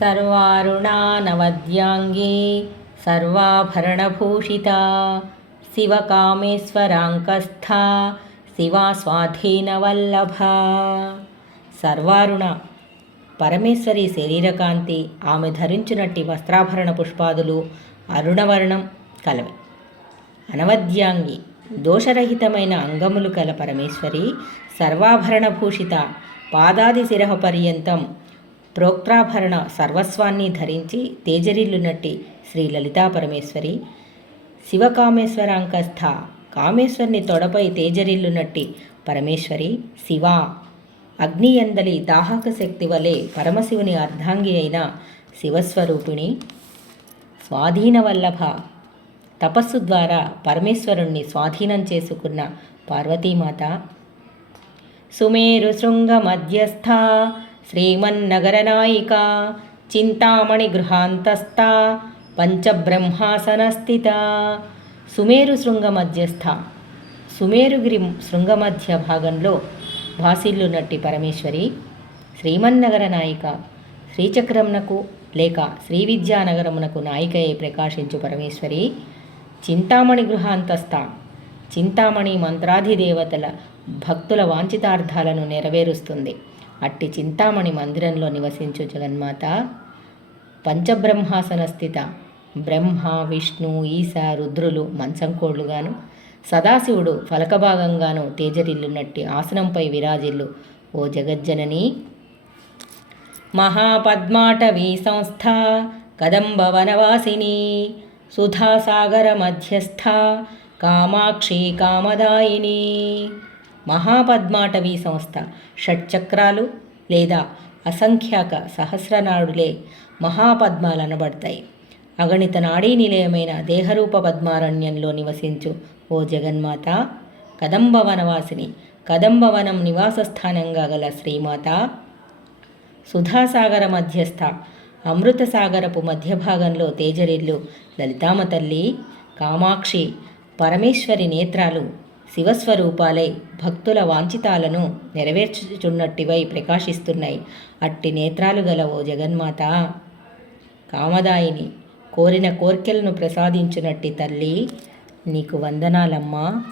सर्वारुणा नवद्यांगी सर्वाभरणभूषिता शिवकामेश्वराङ्कस्था शिवा स्वाधीनवल्लभा. సర్వారుణ పరమేశ్వరి శరీరకాంతి ఆమె ధరించునట్టి వస్త్రాభరణ పుష్పాదులు అరుణవర్ణం కలవి. అనవద్యాంగి దోషరహితమైన అంగములు కల పరమేశ్వరి సర్వాభరణభూషిత పాదాది శిరః పర్యంతం ప్రోక్తాభరణ సర్వస్వాన్ని ధరించి తేజరిల్లునట్టి శ్రీ లలితా పరమేశ్వరి శివకామేశ్వరాంకస్థ కామేశ్వరిని తొడపై తేజరిల్లునట్టి పరమేశ్వరి శివ అగ్నియందలి దాహక శక్తి వలె పరమశివుని అర్ధాంగి అయిన శివస్వరూపిణి స్వాధీనవల్లభ తపస్సు ద్వారా పరమేశ్వరుణ్ణి స్వాధీనం చేసుకున్న పార్వతీమాత సుమేరు శృంగ మధ్యస్థ శ్రీమన్నగరనాయిక చింతామణి గృహాంతస్థ పంచబ్రహ్మాసనస్థిత. సుమేరు శృంగ మధ్యస్థ సుమేరుగిరి శృంగ మధ్య భాగంలో భాసిల్లునట్టి పరమేశ్వరి శ్రీమన్నగర నాయిక శ్రీచక్రమునకు లేక శ్రీ విద్యానగరమునకు నాయికయే ప్రకాశించు పరమేశ్వరి చింతామణి గృహాంతస్థ చింతామణి మంత్రాధి దేవతల భక్తుల వాంఛితార్థాలను నెరవేరుస్తుంది. అట్టి చింతామణి మందిరంలో నివసించు జగన్మాత పంచబ్రహ్మాసన స్థిత బ్రహ్మ విష్ణు ఈశ రుద్రులు మంచంకోళ్లుగాను సదాశివుడు ఫలకభాగంగాను తేజరిల్లునట్టి ఆసనంపై విరాజిల్లు ఓ జగజ్జనని. మహాపద్మాటవీ సంస్థ కదంబ వనవాసిని సుధాసాగర మధ్యస్థ కామాక్షి కామదాయిని. మహాపద్మాటవీ సంస్థ షట్చక్రాలు లేదా అసంఖ్యాక సహస్రనాడులే మహాపద్మాలు అనబడతాయి. అగణిత నాడీ నిలయమైన దేహరూప పద్మారణ్యంలో నివసించు ఓ జగన్మాత కదంబ వనవాసిని కదంబవనం నివాసస్థానంగా గల శ్రీమాత సుధాసాగర మధ్యస్థ అమృతసాగరపు మధ్యభాగంలో తేజరిల్లు లలితామ తల్లి కామాక్షి పరమేశ్వరి నేత్రాలు శివస్వరూపాలై భక్తుల వాంఛితాలను నెరవేర్చుచున్నట్టివై ప్రకాశిస్తున్నాయి. అట్టి నేత్రాలు గల ఓ జగన్మాత కామదాయిని కోరిన కోర్కెలను ప్రసాదించునట్టి తల్లి నీకు వందనాలమ్మా.